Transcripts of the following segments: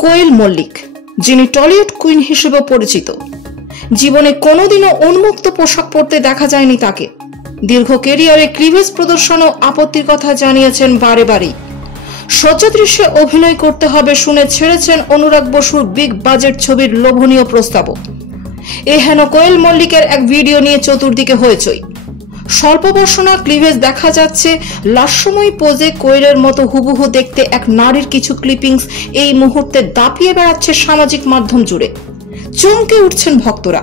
কোয়েল মল্লিক, যিনি Tollywood queen হিসেবে পরিচিত, জীবনে কোনোদিনও উন্মুক্ত পোশাক পরতে দেখা যায়নি তাকে। দীর্ঘ ক্যারিয়ারে ক্লিভেজ প্রদর্শনও আপত্তির কথা জানিয়েছেন বারে বারেই। সজ্জাদৃশ্যে অভিনয় করতে হবে শুনে ছেড়েছেন অনুরাগ বসুর বিগ বাজেট ছবির লোভনীয় প্রস্তাবও। হেন কোয়েল মল্লিকের এক ভিডিও নিয়ে চতুর্দিকে হয়েছই। স্বল্প বর্ষণা ক্লিভেজ দেখা যাচ্ছে, লাস্যময়ী পোজে কোয়েলের মতো হুবহু দেখতে এক নারীর কিছু ক্লিপিংস এই মুহূর্তে দাপিয়ে বেড়াচ্ছে সামাজিক মাধ্যম জুড়ে। চমকে উঠছেন ভক্তরা।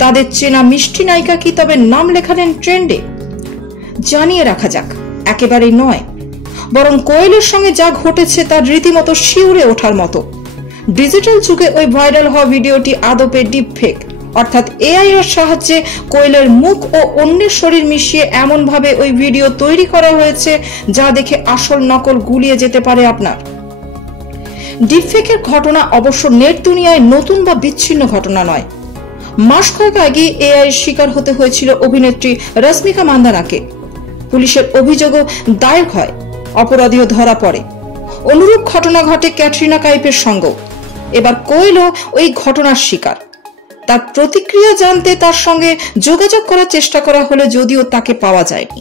তাদের চেনা মিষ্টি নায়িকা কি তবে নাম লেখালেন ট্রেন্ডে? জানিয়ে রাখা যাক, একেবারেই নয়, বরং কোয়েলের সঙ্গে যা ঘটেছে তার রীতিমতো শিউরে ওঠার মতো। ডিজিটাল যুগে ওই ভাইরাল হওয়া ভিডিওটি আদপে ডিপ ফেক, অর্থাৎ এআই এর সাহায্যে কোয়েলের মুখ ও অন্যের শরীর মিশিয়ে এমন ভাবে ওই ভিডিও তৈরি করা হয়েছে যা দেখে আসল নকল গুলিয়ে যেতে পারে আপনার। ডিপফেকের ঘটনা অবশ্য নেট দুনিয়ায় নতুন বা বিচ্ছিন্ন ঘটনা নয়। মাস কয়েক আগে এআই শিকার হতে হয়েছিল অভিনেত্রী রশ্মিকা মান্দানাকে। পুলিশের অভিযোগও দায়ের হয়, অপরাধীও ধরা পড়ে। অনুরূপ ঘটনা ঘটে ক্যাটরিনা কাইফের সঙ্গেও। এবার কোয়েলও ওই ঘটনার শিকার। তার প্রতিক্রিয়া জানতে তার সঙ্গে যোগাযোগ করার চেষ্টা করা হলে যদিও তাকে পাওয়া যায়নি।